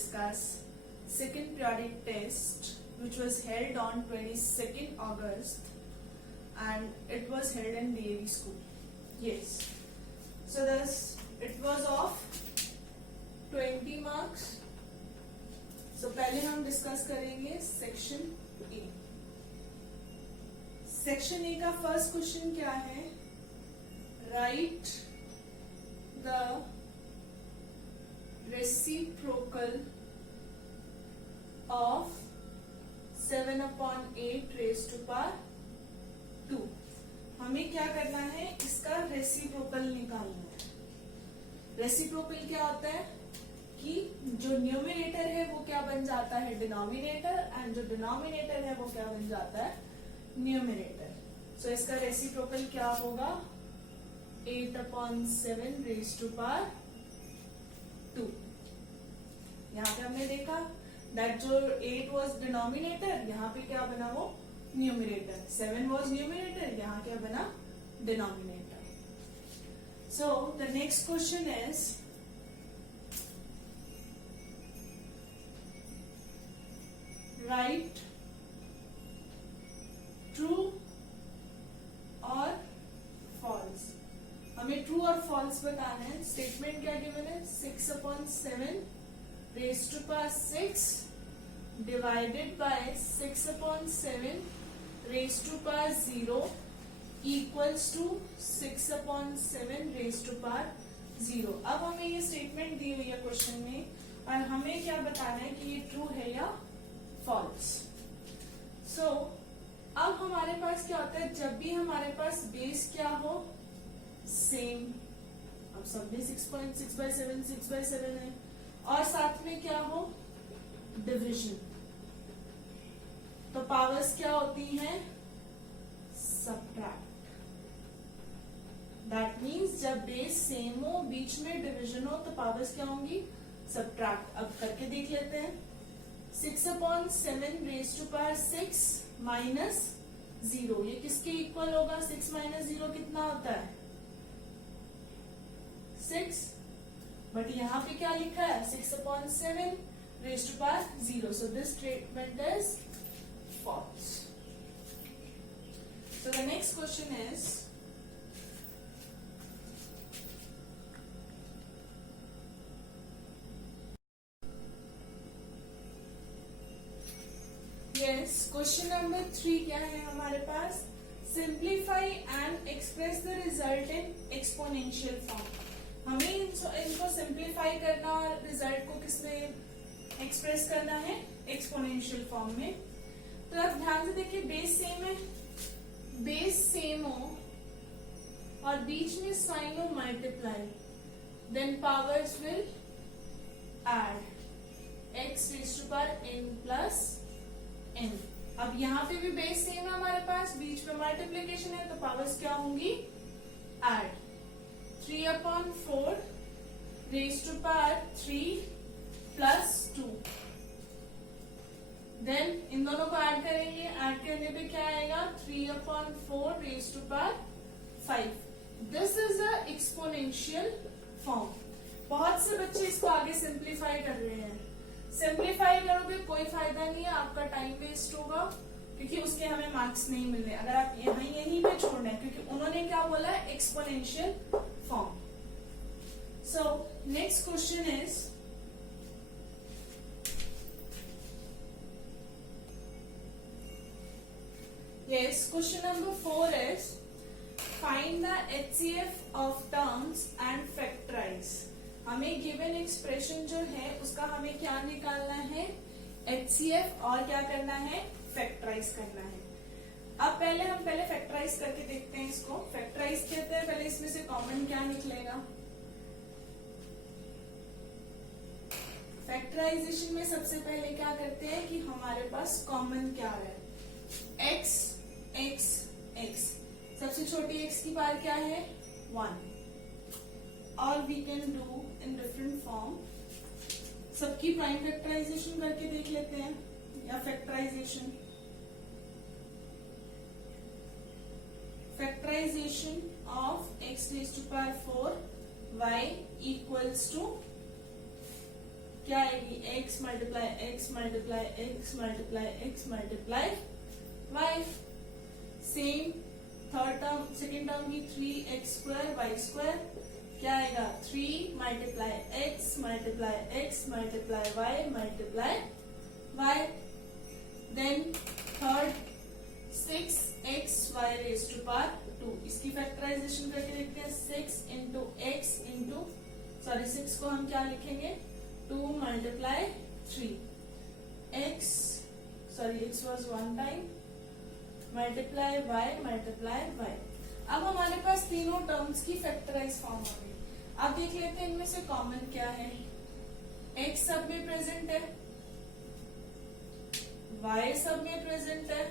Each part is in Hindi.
discuss second periodic test which was held on 22nd August and it was held in DAV school. Yes. So this it was of 20 marks. So पहले हम डिस्कस करेंगे सेक्शन ए. सेक्शन ए का फर्स्ट क्वेश्चन क्या है? Right the reciprocal of 7/8 raised to power 2. हमें क्या करना है? इसका रेसिप्रोकल निकालना है. रेसिप्रोकल क्या होता है कि जो न्यूमरेटर है वो क्या बन जाता है? डिनोमिनेटर, एंड जो डिनोमिनेटर है वो क्या बन जाता है? न्यूमरेटर. सो इसका रेसिप्रोकल क्या होगा? 8/7 raised to power 2. यहाँ पे हमने देखा दैट जो 8 वॉज डिनोमिनेटर, यहाँ पे क्या बना? वो न्यूमरेटर. 7 वॉज न्यूमरेटर, यहाँ क्या बना? Denominator. So the next question is right true और फॉल्स. हमें ट्रू और फॉल्स बताना है. स्टेटमेंट क्या गिवन है? 6/7 raised to power 6 divided by 6/7 raised to power 0 equals to 6/7 raised to power 0. अब हमें ये स्टेटमेंट दी हुई है क्वेश्चन में और हमें क्या बताना है कि ये ट्रू है या फॉल्स. सो अब हमारे पास क्या होता है? जब भी हमारे पास बेस क्या हो? सेम. अब सब में 6.6/7 6/7 है और साथ में क्या हो? डिवीजन. तो पावर्स क्या होती हैं? सबट्रैक्ट. दैट मीन्स जब बेस सेम हो, बीच में डिवीजन हो, तो पावर्स क्या होंगी? सबट्रैक्ट. अब करके देख लेते हैं. 6/7 raised to power 6 माइनस 0, ये किसके इक्वल होगा? 6 माइनस 0 कितना होता है? 6. बट यहाँ पे क्या लिखा है? 6/7 raised to power 0. So this statement is false. So the next question is yes, question number 3 क्या है हमारे पास? Simplify and express the result in exponential form. हमें इनको सिंप्लीफाई करना और रिजल्ट को किसमें एक्सप्रेस करना है? एक्सपोनेंशियल फॉर्म में. तो अब ध्यान से देखिए, बेस सेम है. बेस सेम हो और बीच में साइन हो multiply, then powers will add. x raised to power n plus n. अब यहाँ पे भी बेस सेम है हमारे पास, बीच में मल्टीप्लीकेशन है, तो पावर्स क्या होंगी? Add. 3/4 raised to power 3 plus 2. Then इन दोनों को ऐड करेंगे. ऐड करने पे क्या आएगा? 3/4 raised to power 5. This is a exponential form. बहुत से बच्चे इसको आगे सिंप्लीफाई कर रहे हैं. सिंप्लीफाई करोगे कोई फायदा नहीं है, आपका टाइम वेस्ट होगा क्योंकि उसके हमें मार्क्स नहीं मिल रहे. अगर आप यहीं पे छोड़ना है, क्योंकि उन्होंने क्या बोला है? Exponential form. So next question is yes, question number 4 is find the HCF of terms and factorize. हमें गिवन एक्सप्रेशन जो है उसका हमें क्या निकालना है? HCF और क्या करना है? फैक्टराइज करना है. अब हम पहले फैक्टराइज करके देखते हैं इसको. फैक्टराइज कहते हैं, पहले इसमें से कॉमन क्या निकलेगा? फैक्टराइजेशन में सबसे पहले क्या करते हैं कि हमारे पास कॉमन क्या है? x x x. सबसे छोटी x की पावर क्या है? 1. और we can do in different form. सबकी प्राइम फैक्टराइजेशन करके देख लेते हैं, या factorisation. Factorisation of x raised to power 4 y equals to क्या आएगी, x multiply x multiply x multiply x multiply y। Same third term, second term की 3x स्क्वायर y स्क्वायर, क्या आएगा 3 multiply x multiply x multiply y multiply y। Then third 6xy raise to power 2, इसकी फैक्टराइजेशन करके देखते हैं। 6 इंटू एक्स इंटू, सॉरी 6 को हम क्या लिखेंगे 2 multiply 3 x, sorry x was 1 time multiply y multiply y। अब हमारे पास तीनों टर्म्स की फैक्टराइज फॉर्म हो गई। अब देख लेते हैं इनमें से कॉमन क्या है। x सब में प्रेजेंट है, y सब में प्रेजेंट है,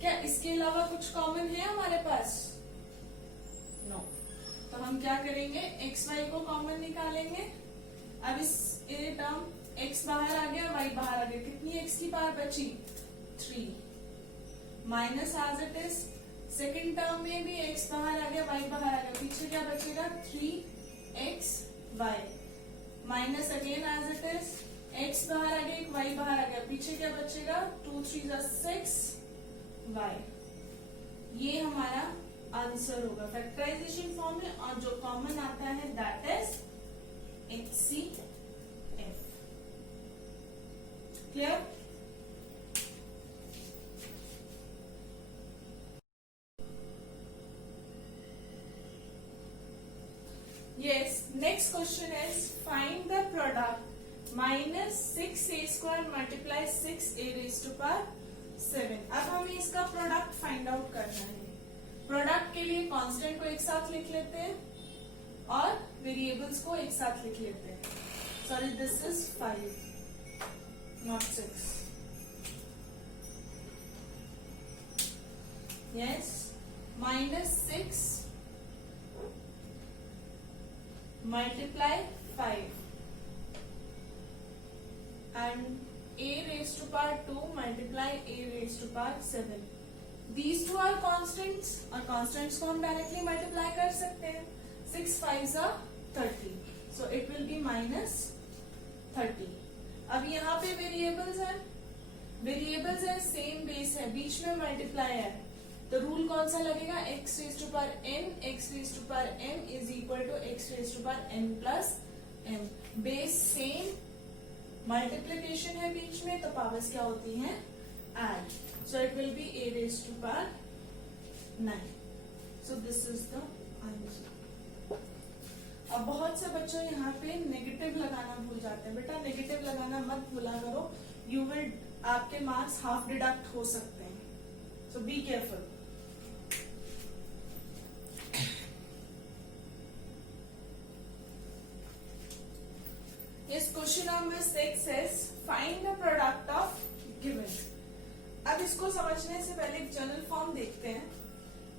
क्या इसके अलावा कुछ कॉमन है हमारे पास? नो। तो हम क्या करेंगे, एक्स वाई को कॉमन निकालेंगे। अब इस टर्म x बाहर आ गया, y बाहर आ गया, कितनी x की पावर बची 3 minus as it is. Second term में भी x बाहर आ गया, y बाहर आ गया, पीछे क्या बचेगा 3xy minus again as it is, x बाहर आ गया, y बाहर आ गया, पीछे क्या बचेगा 2 3 6y। ये हमारा आंसर होगा फैक्टराइजेशन फॉर्म में, और जो कॉमन आता है that is HCF। Clear? Yes, next question is find the product minus 6a square multiply 6a raised to power 7। अब हमें इसका प्रोडक्ट फाइंड आउट करना है। प्रोडक्ट के लिए कांस्टेंट को एक साथ लिख लेते हैं और वेरिएबल्स को एक साथ लिख लेते हैं। Sorry this is 5 not 6। Yes, minus 6 multiply 5 and a raised to power 2 multiply a raised to power 7। These two are constants और constants को हम directly multiply कर सकते हैं। 6 5s are 30, so it will be minus 30। अब यहाँ पे variables है, same base है, बीच में multiply है, तो रूल कौन सा लगेगा, x raise to power m is equal to x raise to power n plus m। Base same, multiplication है बीच में, तो पावर्स क्या होती हैं add, so it will be a raise to power 9। So this is the answer. अब बहुत से बच्चों यहाँ पे नेगेटिव लगाना भूल जाते हैं। बेटा नेगेटिव लगाना मत भूला करो, यू विल, आपके मार्क्स हाफ डिडक्ट हो सकते हैं, so be careful. Yes, question number 6 is find the product of given। अब इसको समझने से पहले एक जनरल फॉर्म देखते हैं।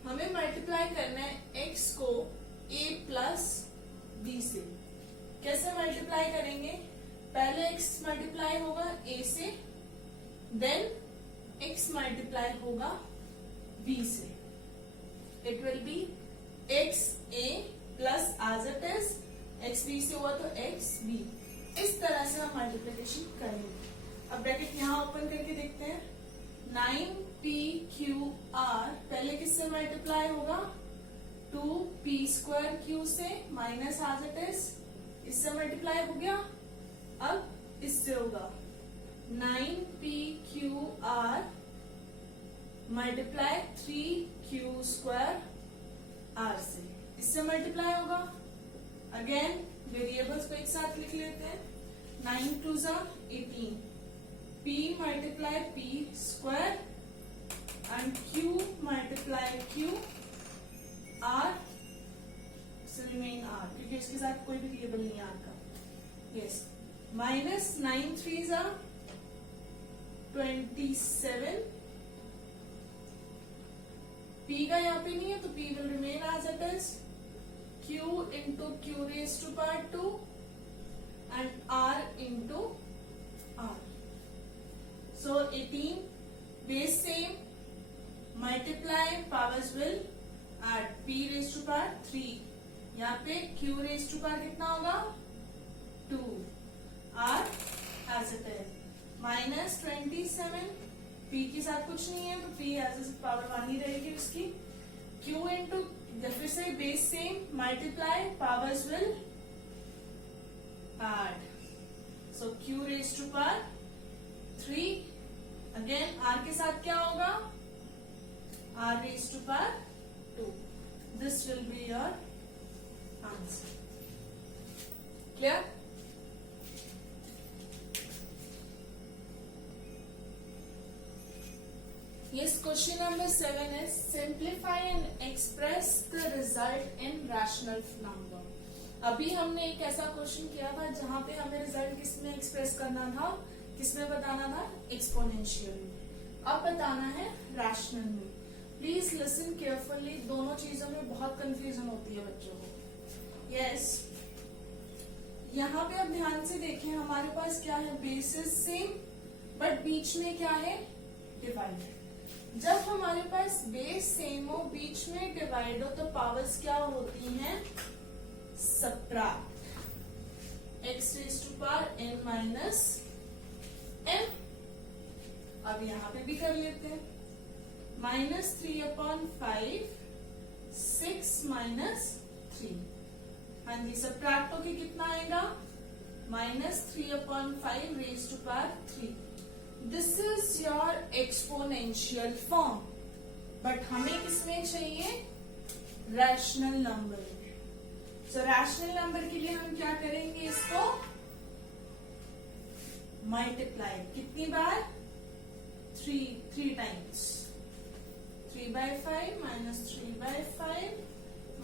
हमें मल्टीप्लाई करना है x को a प्लस b से। कैसे मल्टीप्लाई करेंगे, पहले x मल्टीप्लाई होगा a से, देन x मल्टीप्लाई होगा b से। It will be x a plus as it is x b से हुआ तो x b। इस तरह से हम मल्टीप्लिकेशन करेंगे। अब ब्रैकेट यहाँ ओपन करके देखते हैं। 9pqr पहले किससे मल्टीप्लाई होगा, 2p स्क्वायर q से माइनस एज इट इज, इससे मल्टीप्लाई हो गया। अब इससे होगा 9pqr multiply 3q square r से, इससे मल्टीप्लाई होगा। अगेन वेरिएबल्स को एक साथ लिख लेते हैं। 9 2s are 18, p multiply p square and q multiply q r remain r, क्योंकि इसके साथ कोई भी वेरिएबल नहीं है r का। Yes, minus 9 3s are 27, p का यहाँ पे नहीं है तो p will remain as it is, q into q raised to power 2 and r into r। So 18 base same, multiply powers will add, p raised to power 3, यहाँ पे q raised to power कितना होगा 2, are as it is, minus 27, P के साथ कुछ नहीं है तो पी एज पावर 1 ही रहेगी उसकी, क्यू इंटू फिर से base same multiply, powers will add, so q raised to power 3, again r के साथ क्या होगा, r raised to power 2, this will be your answer. Clear? Yes, question number 7 is simplify and express the result in rational number. अभी हमने एक ऐसा क्वेश्चन किया था जहां पे हमें रिजल्ट किसमें एक्सप्रेस करना था, किसमें बताना था, एक्सपोनेंशियल में। अब बताना है रैशनल में। प्लीज लिसन केयरफुली, दोनों चीजों में बहुत कंफ्यूजन होती है बच्चों को। यस, यहाँ पे अब ध्यान से देखें, हमारे पास क्या है, बेसिस सेम बट बीच में क्या है, डिवाइड। जब हमारे पास बेस सेम हो, बीच में डिवाइड हो, तो पावर्स क्या होती हैं, subtract, x raised to power n minus m। अब यहाँ पे भी कर लेते हैं, माइनस 3/5, 6 माइनस 3। हाँ जी, सब्ट्रैक्ट होके कितना आएगा, minus 3/5 raised to power 3। This is your exponential form, but हमें किसमें चाहिए, रैशनल नंबर। सो रैशनल नंबर के लिए हम क्या करेंगे, इसको मल्टीप्लाई, कितनी बार, 3 times, 3/5 minus 3/5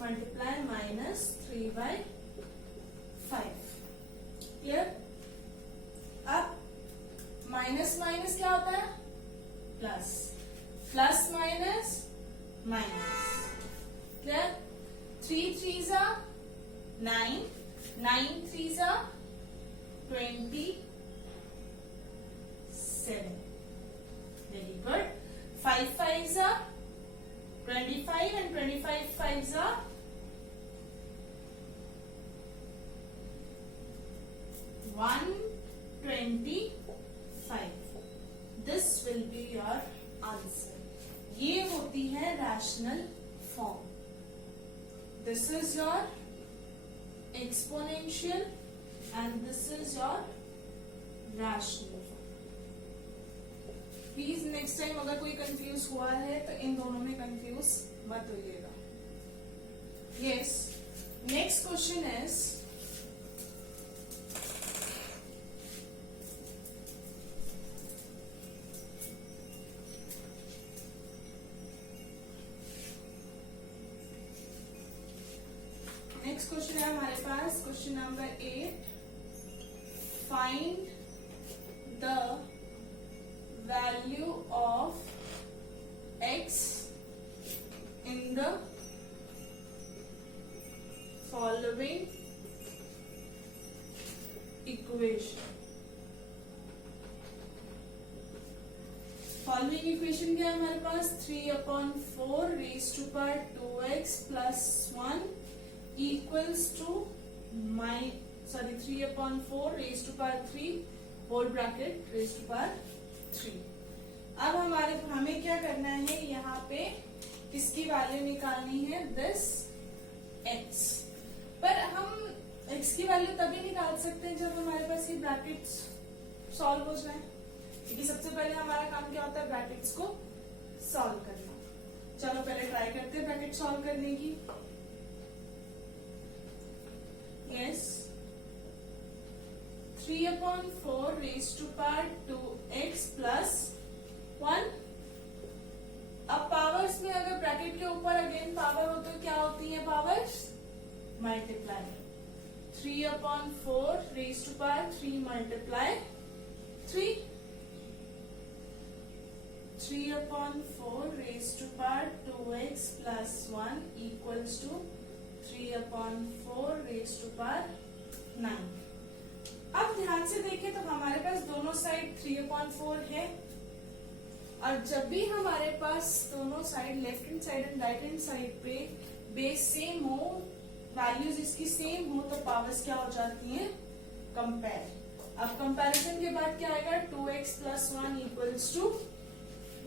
multiply minus 3/5। Clear? अब माइनस माइनस क्या होता है, plus, plus minus minus. Clear? 3 3s are 9, 9 3s are 27। Very good. 5 5s are 25 and 25 5s are 125। This will be your answer. ये होती है rational form. This is your exponential and this is your rational form. Please next time अगर कोई कंफ्यूज हुआ है तो इन दोनों में कंफ्यूज मत होइएगा। Yes, next question is next question है हमारे पास, question number 8, find the value of x in the following equation. Following equation क्या है हमारे पास, 3/4 raised to power 2x plus 1 equals to 3/4 raised to power 3 whole bracket raised to power 3। अब हमें क्या करना है, यहाँ पे किसकी वैल्यू निकालनी है, दिस x। पर हम x की वैल्यू तभी निकाल सकते हैं जब हमारे पास ये ब्रैकेट्स सॉल्व हो जाए, क्योंकि सबसे पहले हमारा काम क्या होता है, ब्रैकेट्स को सॉल्व करना। चलो पहले ट्राई करते हैं ब्रैकेट सॉल्व करने की। Yes, 3/4 raised to power 2x plus 1। अब पावर्स में अगर ब्रैकेट के ऊपर अगेन पावर हो तो क्या होती है powers, multiply. 3/4 raised to power 3 multiply 3। 3/4 raised to power 2x plus 1 equals to 3/4 raised to power 9। अब ध्यान से देखें तो हमारे पास दोनों साइड 3/4 है, और जब भी हमारे पास दोनों side left hand side and right hand side पे बेस सेम हो, वैल्यूज इसकी सेम हो, तो पावर्स क्या हो जाती हैं, कंपेयर। अब कंपैरिजन के बाद क्या आएगा, 2x + 1 =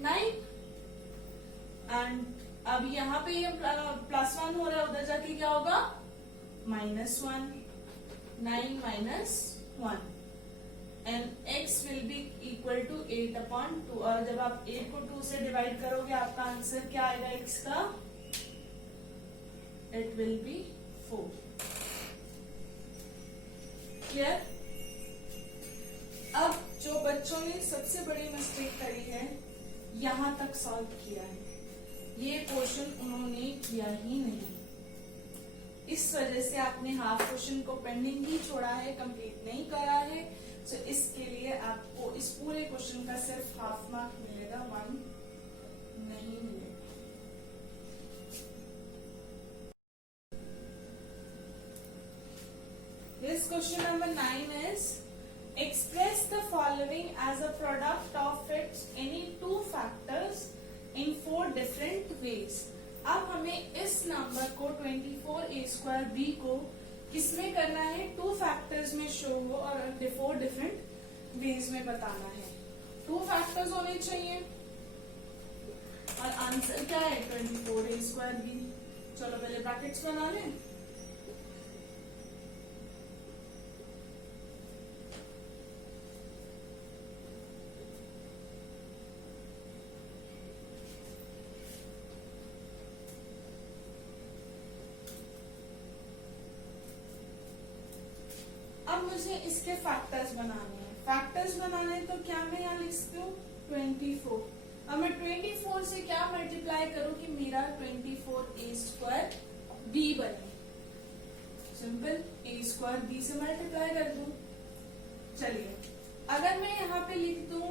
9। एंड अब यहाँ पे ये +1 हो रहा है, उधर जाके क्या होगा, -1, 9 - 1 and x will be equal to 8/2। और जब आप 8 को 2 से डिवाइड करोगे आपका आंसर क्या आएगा x का, इट विल बी 4। क्लियर। अब जो बच्चों ने सबसे बड़ी मिस्टेक करी है, यहां तक सॉल्व किया है, ये क्वेश्चन उन्होंने किया ही नहीं। इस वजह से आपने हाफ क्वेश्चन को पेंडिंग ही छोड़ा है, कंप्लीट नहीं करा है। तो इसके लिए आपको इस पूरे क्वेश्चन का सिर्फ हाफ मार्क मिलेगा, 1 नहीं मिलेगा। This question number 9 is express the following as a product of its any two factors in 4 different ways। अब हमें इस नंबर को 24a² को किसमें करना है, 2 फैक्टर्स में शो हो और 4 डिफरेंट वेज में बताना है। 2 फैक्टर्स होने चाहिए और आंसर क्या है, 24a²। चलो पहले ब्रैकेट्स बना लें। अब मुझे इसके फैक्टर्स बनाने हैं। फैक्टर्स बनाने तो क्या मैं यहाँ लिख सकती हूँ, 24। अब मैं 24 से क्या मल्टीप्लाई करूँ कि मेरा 24a² बने। सिंपल, a² से मल्टीप्लाई कर दूं। चलिए, अगर मैं यहाँ पे लिख दूं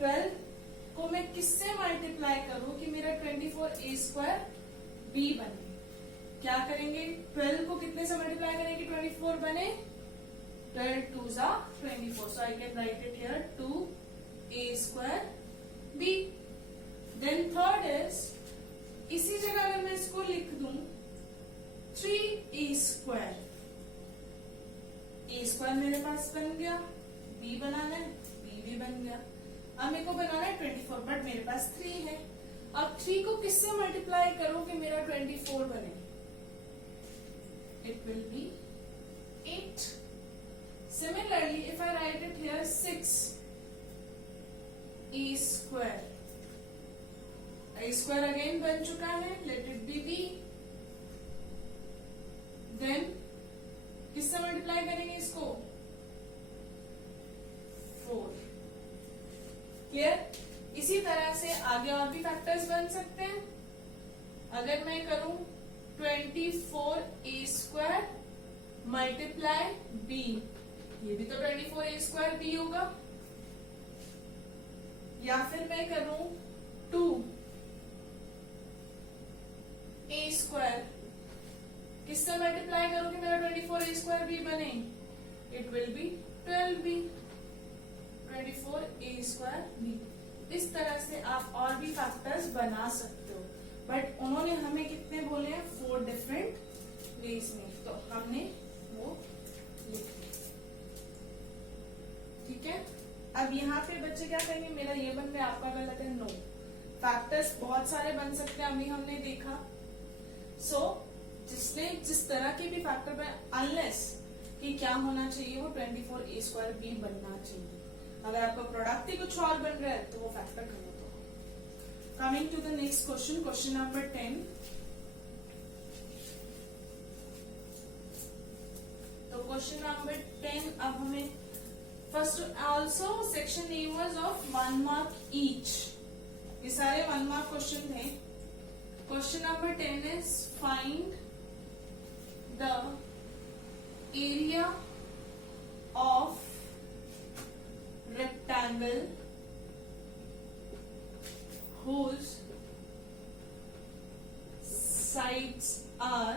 12 को मैं किससे मल्टीप्लाई करूँ कि मेरा 24a² बने। क्या करेंगे, 12 को कितने से मल्टीप्लाई करेंगे, 24 बने, 12 2 = 24। So I can write it here 2a² then third is, इसी जगह अगर मैं इसको लिख दूं 3a², a² मेरे पास बन गया, b बनाना है, b भी बन गया। अब मेरे को बनाना है 24, बट मेरे पास 3 है। अब 3 को किससे मल्टीप्लाई करूं कि मेरा 24 बने, it will be 8. Similarly, if I write it here 6 a², a² again बन चुका है, let it be b. Then किससे मल्टीप्लाई करेंगे इसको, 4। क्लियर। इसी तरह से आगे और भी फैक्टर्स बन सकते हैं। अगर मैं करूं 24a² मल्टीप्लाई b, ये भी तो 24a² होगा। या फिर मैं करूं 2a² किससे मल्टीप्लाई करूं कि मेरा 24a² बने, it will B 12b, 24a²। इस तरह से आप और भी फैक्टर्स बना सकते हो, बट उन्होंने हमें कितने बोले हैं, 4 डिफरेंट वेज में, तो हमने वो लिख लिया। ठीक है। अब यहाँ पे बच्चे क्या कहेंगे, मेरा ये बन गया, आपका गलत है। नो, फैक्टर्स बहुत सारे बन सकते हैं, अभी हमने देखा। सो जिसने जिस तरह के भी फैक्टर बने, अनलेस कि क्या होना चाहिए, वो 24a² बनना चाहिए। अगर आपका प्रोडक्ट ही कुछ और बन रहा है तो वो फैक्टर गलत होगा। Coming to the next question, question number 10। तो क्वेश्चन नंबर 10, अब हमें first also section A was of 1 mark each, ये सारे 1 मार्क क्वेश्चन थे। Question number 10 is find the area of rectangle whose sides are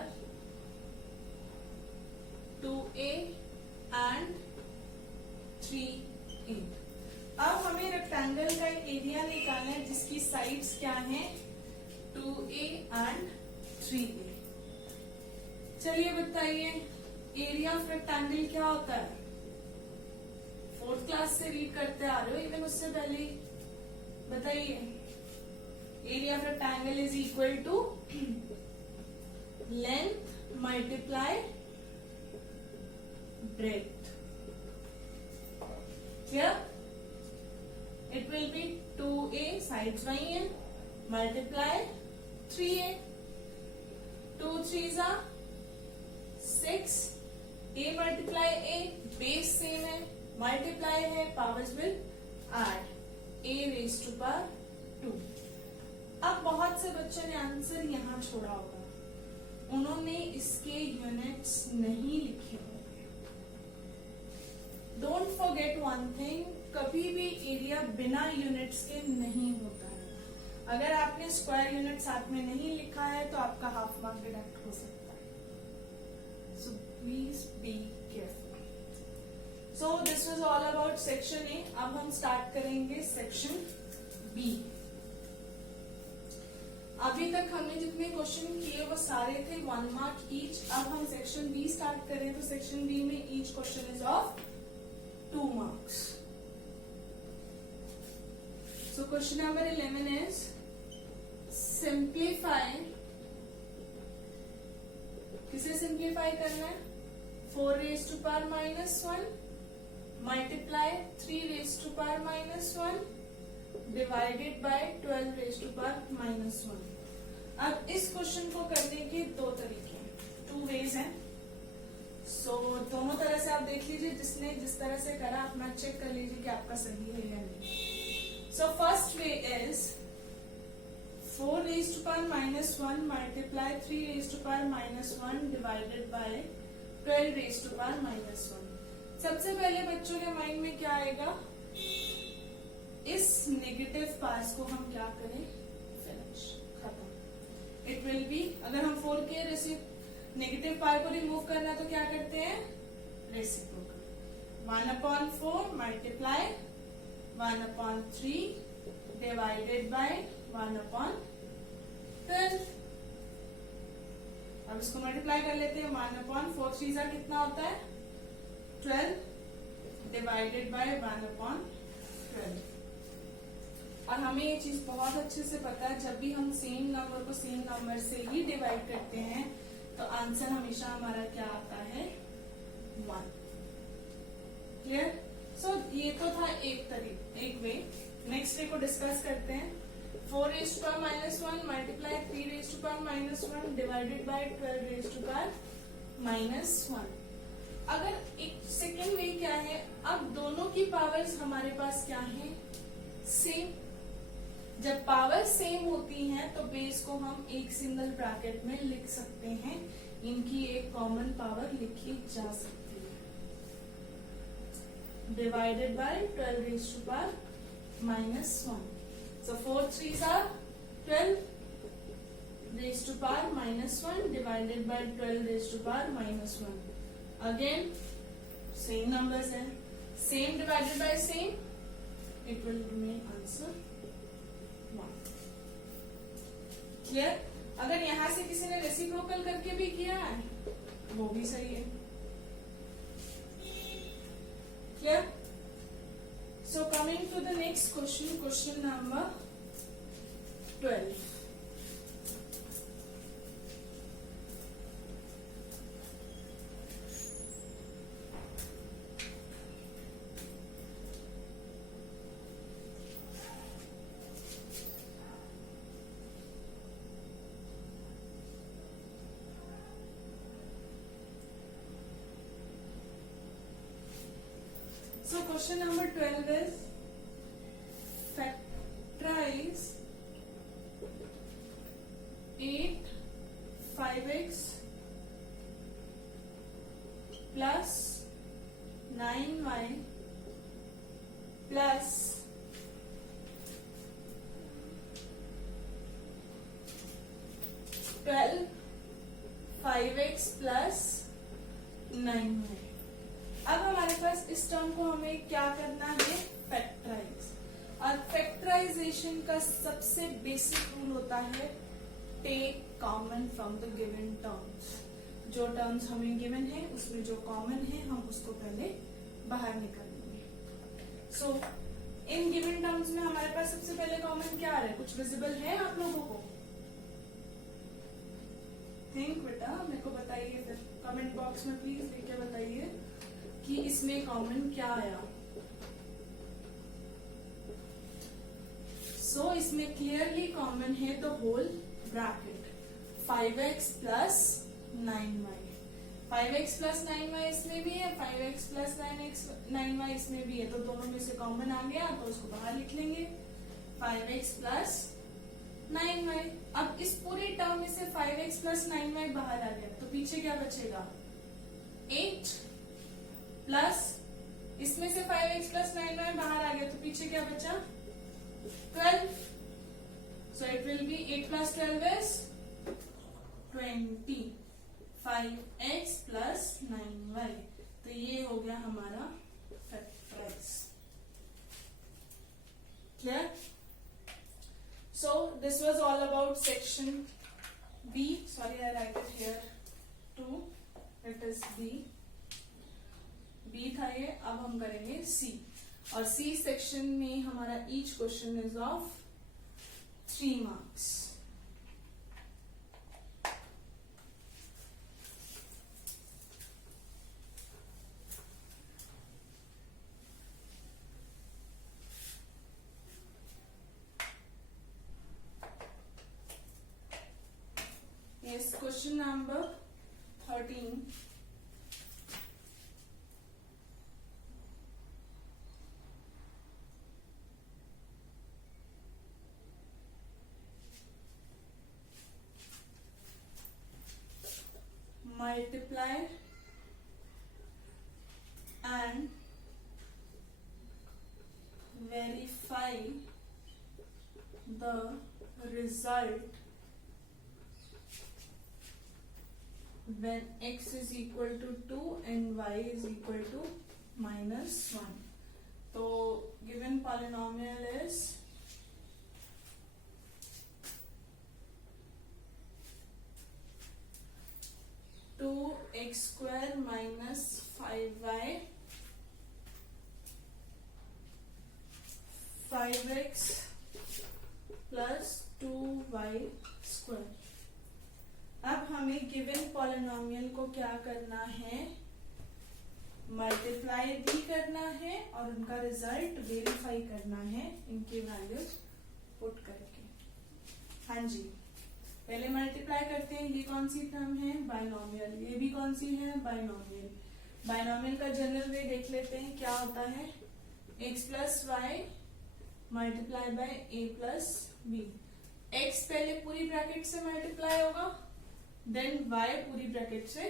2a and 3a। अब हमें रेक्टेंगल का एरिया निकालना है जिसकी साइड्स क्या हैं, 2a and 3a। चलिए बताइए, एरिया ऑफ रेक्टेंगल क्या होता है? फोर्थ क्लास से रीड करते आ रहे हो, इवन उससे पहले ही बताइए। Area of rectangle is equal to length multiply breadth. Clear? It will be 2a, sides वही है, multiply 3a, 2 3s are 6, a multiply a, base same है, मल्टीप्लाई है, powers will add, a raise to power 2। अब बहुत से बच्चों ने आंसर यहाँ छोड़ा होगा, उन्होंने इसके यूनिट्स नहीं लिखे होंगे। डोंट फॉरगेट वन थिंग, कभी भी एरिया बिना यूनिट्स के नहीं होता है। अगर आपने स्क्वायर यूनिट साथ में नहीं लिखा है तो आपका हाफ मार्क डिडक्ट हो सकता है। So please be careful. So this was all about section A. अब हम स्टार्ट करेंगे सेक्शन बी। अभी तक हमने जितने क्वेश्चन किए वो सारे थे 1 मार्क ईच। अब हम सेक्शन बी स्टार्ट करें तो सेक्शन बी में each question is of 2 marks. So question number 11 is simplify. किसे सिंप्लीफाई करना है? 4 raised to power minus 1 multiply 3 raised to power minus 1 divided by 12 raised to power minus 1. अब इस क्वेश्चन को करने के 2 तरीके हैं, 2 ways हैं। सो दोनों तरह से आप देख लीजिए, जिसने जिस तरह से करा अपना चेक कर लीजिए कि आपका सही है या नहीं। So first way is 4 raised to power minus 1 multiply 3 raised to power minus 1 divided by 12 raised to power minus 1। सबसे पहले बच्चों के माइंड में क्या आएगा? इस नेगेटिव पार्ट को हम क्या करें? फिनिश, खत्म। इट विल बी, अगर हम 4 के नेगेटिव पावर को रिमूव करना तो क्या करते हैं? रेसिप्रोकल। 1/4 multiply 1/3 divided by 1/12। अब इसको मल्टीप्लाई कर लेते हैं। 1/4 3 कितना होता है? 12 डिवाइडेड बाय 1/12। और हमें ये चीज बहुत अच्छे से पता है, जब भी हम सेम नंबर को सेम नंबर से ही डिवाइड करते हैं तो आंसर हमेशा हमारा क्या आता है? 1। क्लियर? सो ये तो था एक वे। नेक्स्ट वे को डिस्कस करते हैं। 4 raised to power minus 1 multiply 3 raised to power minus 1 divided by 12 raised to power minus 1। अगर एक सेकेंड वे क्या है? अब दोनों की पावर्स हमारे पास क्या है? सेम। जब पावर सेम होती हैं तो बेस को हम एक सिंगल ब्रैकेट में लिख सकते हैं, इनकी एक कॉमन पावर लिखी जा सकती है। Divided by 12 raised to power minus 1। So 4 3s are 12 raised to power minus 1 divided by 12 raised to power minus 1। Again same numbers हैं, same divided by same, it will remain answer 1। Clear? अगर यहां से किसी ने रेसिप्रोकल करके भी किया है वो भी सही है। Clear? So coming to the next question, question number 12। So question number 12 is factorize 8 5x plus 9y plus 12 5x plus 9y। अब हमारे पास इस टर्म को हमें क्या करना है? फैक्टराइज। और फैक्टराइजेशन का सबसे बेसिक रूल होता है take common from the given terms. जो टर्म्स हमें गिवन है उसमें जो कॉमन है हम उसको पहले बाहर निकाल लेंगे। सो इन गिवन टर्म्स में हमारे पास सबसे पहले कॉमन क्या आ रहा है, कुछ विजिबल है आप लोगों को? थिंक बेटा, मेरे को बताइए फिर कमेंट बॉक्स में प्लीज लिख के बताइए कि इसमें कॉमन क्या आया। सो इसमें क्लियरली कॉमन है the whole bracket 5x plus 9y। 5x plus 9y इसमें भी है, 5x प्लस 9y इसमें भी है, तो दोनों में से कॉमन आ गया तो उसको बाहर लिख लेंगे 5x प्लस 9y। अब इस पूरी टर्म में से 5x प्लस 9y बाहर आ गया तो पीछे क्या बचेगा 8 प्लस इसमें से 5x प्लस 9y बाहर आ गया तो पीछे क्या बचा 12। So it will be 8 plus 12 is 20। 5x plus 9y, तो ये हो गया हमारा factorise. Clear? So this was all about section B. Sorry, I write it here too. It is B. B था ये, अब हम करेंगे C। और C सेक्शन में हमारा each question is of 3 marks. Yes, question number 13। Multiply and verify the result when x is equal to 2 and y is equal to -1. तो given polynomial is x square minus 5y 5x plus 2y square। अब हमें गिवन पॉलिनोमियल को क्या करना है, मल्टीप्लाई भी करना है और उनका रिजल्ट वेरीफाई करना है इनकी वैल्यूज पुट करके। हाँ जी, पहले मल्टीप्लाई करते हैं। ये कौन सी टर्म है, बाइनोमियल। ये भी कौन सी है, बाइनोमियल। बाइनोमियल का जनरल वे देख लेते हैं क्या होता है, x plus y multiply by a plus b. x पहले पूरी ब्रैकेट से मल्टीप्लाई होगा, देन y पूरी ब्रैकेट से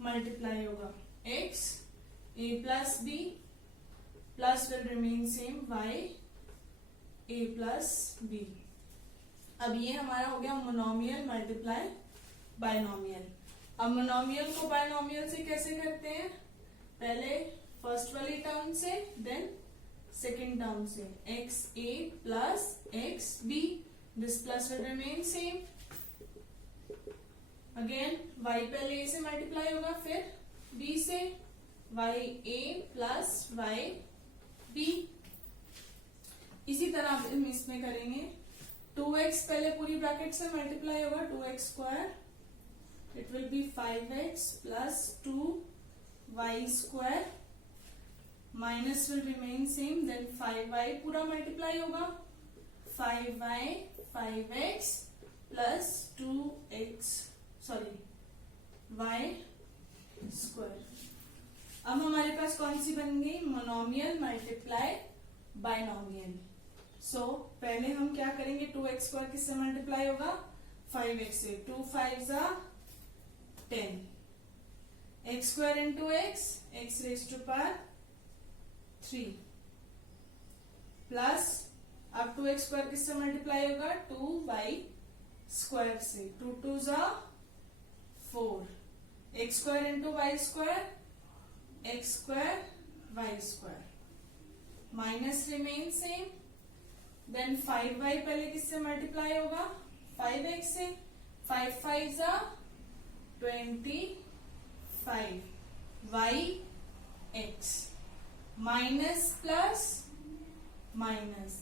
मल्टीप्लाई होगा। x a plus b plus will remain same y a plus b। अब ये हमारा हो गया मोनोमियल मल्टीप्लाई बाइनोमियल। अब मोनोमियल को बाइनोमियल से कैसे करते हैं, पहले फर्स्ट वाली टर्म से देन सेकेंड टर्म से, x a plus x b, this plus will remain same. Again y पहले ए से मल्टीप्लाई होगा, फिर बी से, y a plus y b. इसी तरह हम इसमें करेंगे 2x पहले पूरी ब्रैकेट से मल्टीप्लाई होगा, 2x square, it will be 5x plus 2y square, minus will remain same, then 5y पूरा मल्टीप्लाई होगा, 5y 5x plus 2x sorry y square. अब हमारे पास कौन सी बन गई, मोनोमियल मल्टीप्लाई बाइनोमियल। सो पहले हम क्या करेंगे, 2x स्क्वायर किससे मल्टीप्लाई होगा, 5x से, 2 5 जा 10, x square into x, x raise to power 3 plus, अब 2x स्क्वायर किससे मल्टीप्लाई होगा, 2y स्क्वायर से, 2 2 जा 4, x square into y square, x square y square, minus remain same, then 5y पहले किससे मल्टीप्लाई होगा, 5x से, 5 5 जा 20 5y(x) minus plus minus,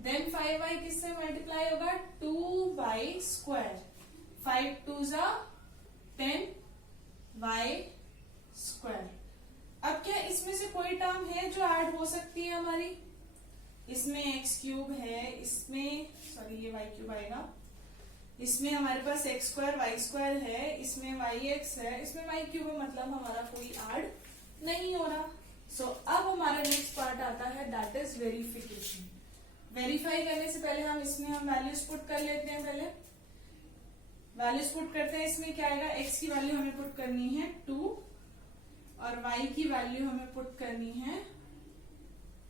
then 5y किससे मल्टीप्लाई होगा 2y², 5 2 जा 10y²। अब क्या इसमें से कोई टर्म है जो ऐड हो सकती है हमारी? इसमें x³ है, इसमें सॉरी ये y³ आएगा, इसमें हमारे पास x² y² है, इसमें yx है, इसमें y³ है, मतलब हमारा कोई ऐड नहीं हो रहा। सो अब हमारा नेक्स्ट पार्ट आता है, दैट इज वेरिफिकेशन। वेरीफाई करने से पहले इसमें हम वैल्यूज पुट कर लेते हैं। पहले वैल्यूज पुट करते हैं। इसमें क्या आएगा, x की वैल्यू हमें पुट करनी है 2 और y की वैल्यू हमें पुट करनी है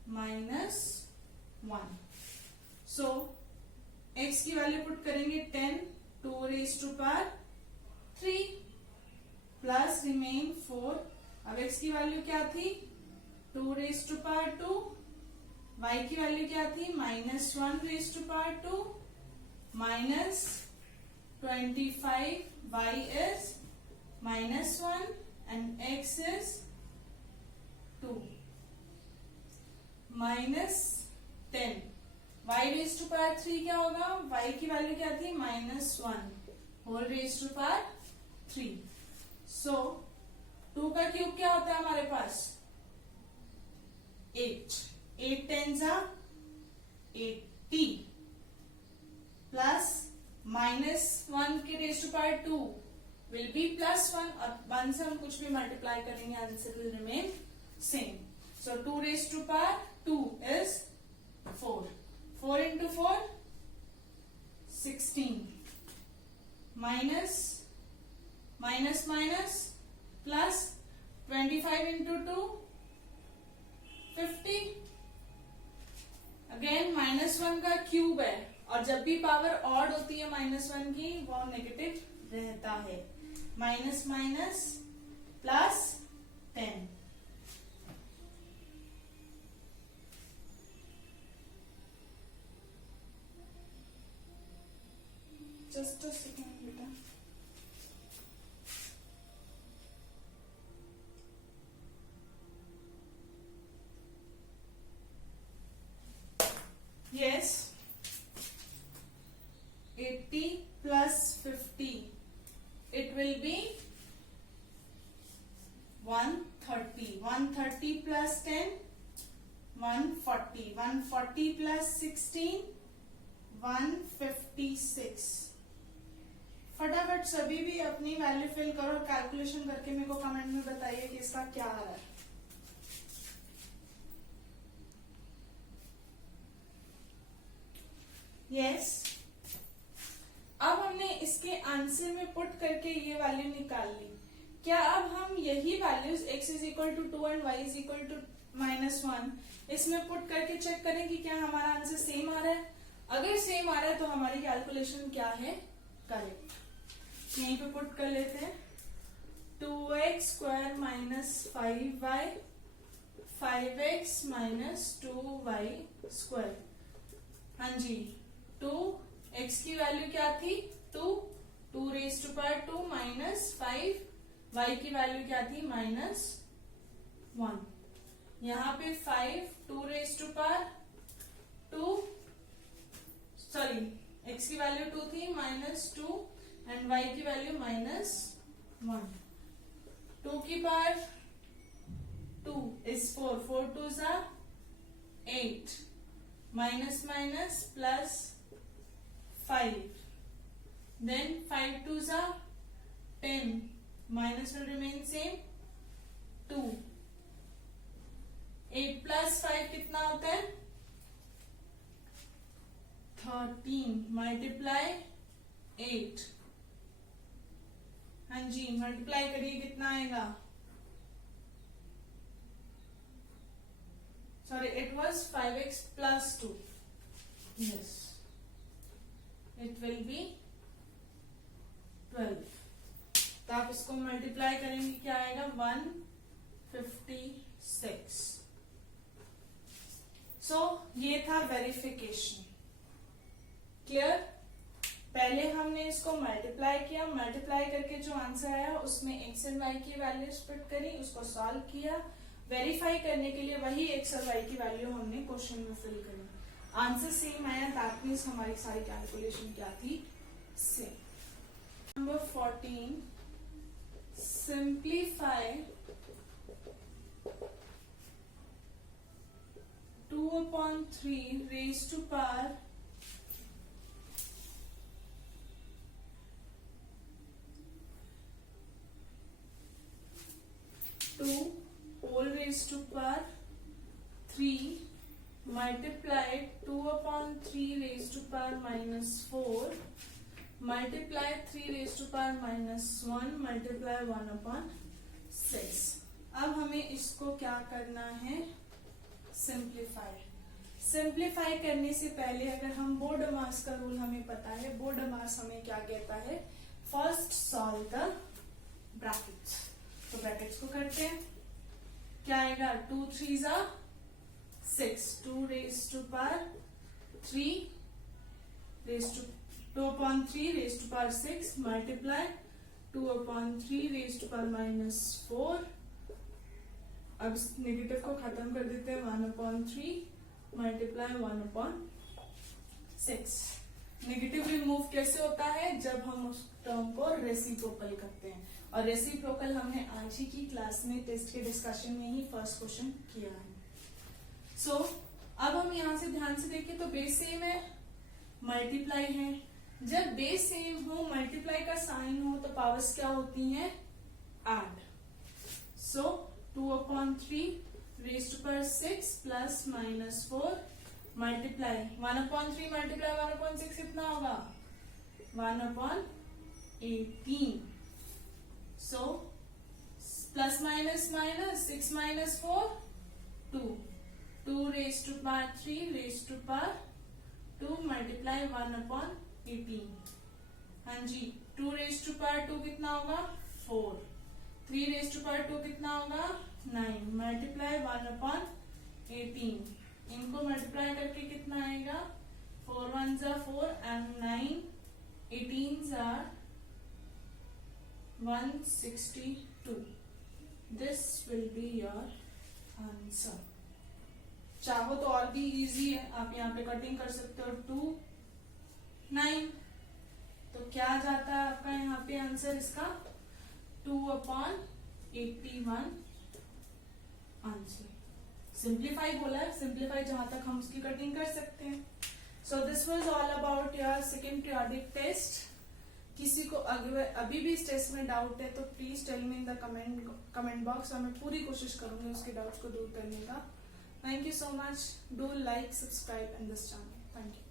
-1। सो x की वैल्यू पुट करेंगे 10, 2⁻³ प्लस रिमेन 4। अब x की वैल्यू क्या थी 2⁻², y की वैल्यू क्या थी -1⁻² -25, y is -1 and x is 2 -10। y⁻³ क्या होगा, y की वैल्यू क्या थी -1⁻3। सो 2 का क्यूब क्या होता है हमारे पास 8, 8 10 जा 80 प्लस -1 के ⁻² विल बी +1 और 1 से हम कुछ भी मल्टीप्लाई करेंगे answer will remain same. So 2⁻² is 4, 4 into 4 16 minus plus 25 into 2 50। Again -1 का क्यूब है और जब भी पावर ऑड होती है -1 की वो नेगेटिव रहता है। Minus minus plus 10। Just a second बेटा। Yes, 80 plus 50, it will be 130. 130 plus 10, 140. 140 plus 16, 156। फटाफट सभी भी अपनी वैल्यू फिल करो, कैलकुलेशन करके मेरे को कमेंट में बताइए कि इसका क्या आ रहा है। यस, अब हमने इसके आंसर में पुट करके ये वैल्यू निकाल ली। क्या अब हम यही वैल्यूज x = 2 एंड y = -1 इसमें पुट करके चेक करें कि क्या हमारा आंसर सेम आ रहा है? अगर सेम आ रहा है तो हमारी कैलकुलेशन क्या है, करेक्ट। यहीं पे पुट कर लेते हैं 2x² - 5y, 5x - 2y²। हाँ जी, 2 x की वैल्यू क्या थी 2, 2⁻² -5, y की वैल्यू क्या थी -1। यहाँ पे 5 2⁻², सॉरी x की वैल्यू 2 थी -2 एंड y की वैल्यू -1। 2 की पावर 2 is 4, 4 2 जा 8, minus plus 5, then 5 2s are 10, minus will remain same 2, 8 plus 5 कितना होता है 13, मल्टीप्लाई 8। हाँ जी, मल्टीप्लाई करिए कितना आएगा, sorry it was 5x plus 2, yes it will be 12। तो आप इसको मल्टीप्लाई करेंगे क्या आएगा 156। सो ये था वेरिफिकेशन। क्लियर? पहले हमने इसको मल्टीप्लाई किया, मल्टीप्लाई करके जो आंसर आया उसमें एक्स एंड वाई की वैल्यू पुट करी, उसको सॉल्व किया। वेरीफाई करने के लिए वही एक्स और वाई की वैल्यू हमने क्वेश्चन में फिल करी, आंसर सेम आया, दैट मीन्स हमारी सारी कैलकुलेशन क्या थी, same. Number 14, simplify 2/3 raised to power 2 whole raised to power 3 multiplied 2/3 raised to power -4 multiply 3 raised to power -1 multiply 1/6। अब हमें इसको क्या करना है, सिंप्लीफाई करने से पहले अगर हम बोर्डमास का रूल हमें पता है, बोर्डमास हमें क्या कहता है, फर्स्ट सॉल्व द ब्रैकेट्स। तो ब्रैकेट्स को करते हैं, क्या आएगा, 2 3 6 2 raised to power 3 raised to 2/3 raised to power 6 multiply 2/3 raised to power -4। अब नेगेटिव को खत्म कर देते हैं, 1/3 मल्टीप्लाई 1/6। नेगेटिव रिमूव कैसे होता है, जब हम उस टर्म को रेसिप्रोकल करते हैं, और रेसिप्रोकल हमने आज ही की क्लास में टेस्ट के डिस्कशन में ही फर्स्ट क्वेश्चन किया है। सो अब हम यहाँ से ध्यान से देखें तो बेस सेम है, मल्टीप्लाई है, जब बेस सेम हो, मल्टीप्लाई का साइन हो, तो पावर्स क्या होती हैं, add. So 2/3 raised to power 6 plus -4 multiply 1/3 multiply 1/6 कितना होगा, 1/18। so plus minus 6 minus 4 2 raised to power 3 raised to power 2 multiply 1/18। हाँ जी, 2 raised to power 2 कितना होगा, 4, 3 raised to power 2 कितना होगा, 9 मल्टीप्लाई 1/18। इनको मल्टीप्लाई करके कितना आएगा, 4 1s are 4 and 9 18s are 162। This will be your answer. चाहो तो और भी इजी है, आप यहाँ पे कटिंग कर सकते हो, 2 9, तो क्या जाता है आपका यहाँ पे आंसर इसका, 2/81 आंसर। सिंप्लीफाई बोला है, सिंप्लीफाई जहां तक हम उसकी कटिंग कर सकते हैं। So this was all about your second periodic test. किसी को अभी भी इस टेस्ट में डाउट है तो please tell me in the comment box, और मैं पूरी कोशिश करूंगी उसके डाउट्स को दूर करने का। Thank you so much, do like subscribe in this channel, thank you.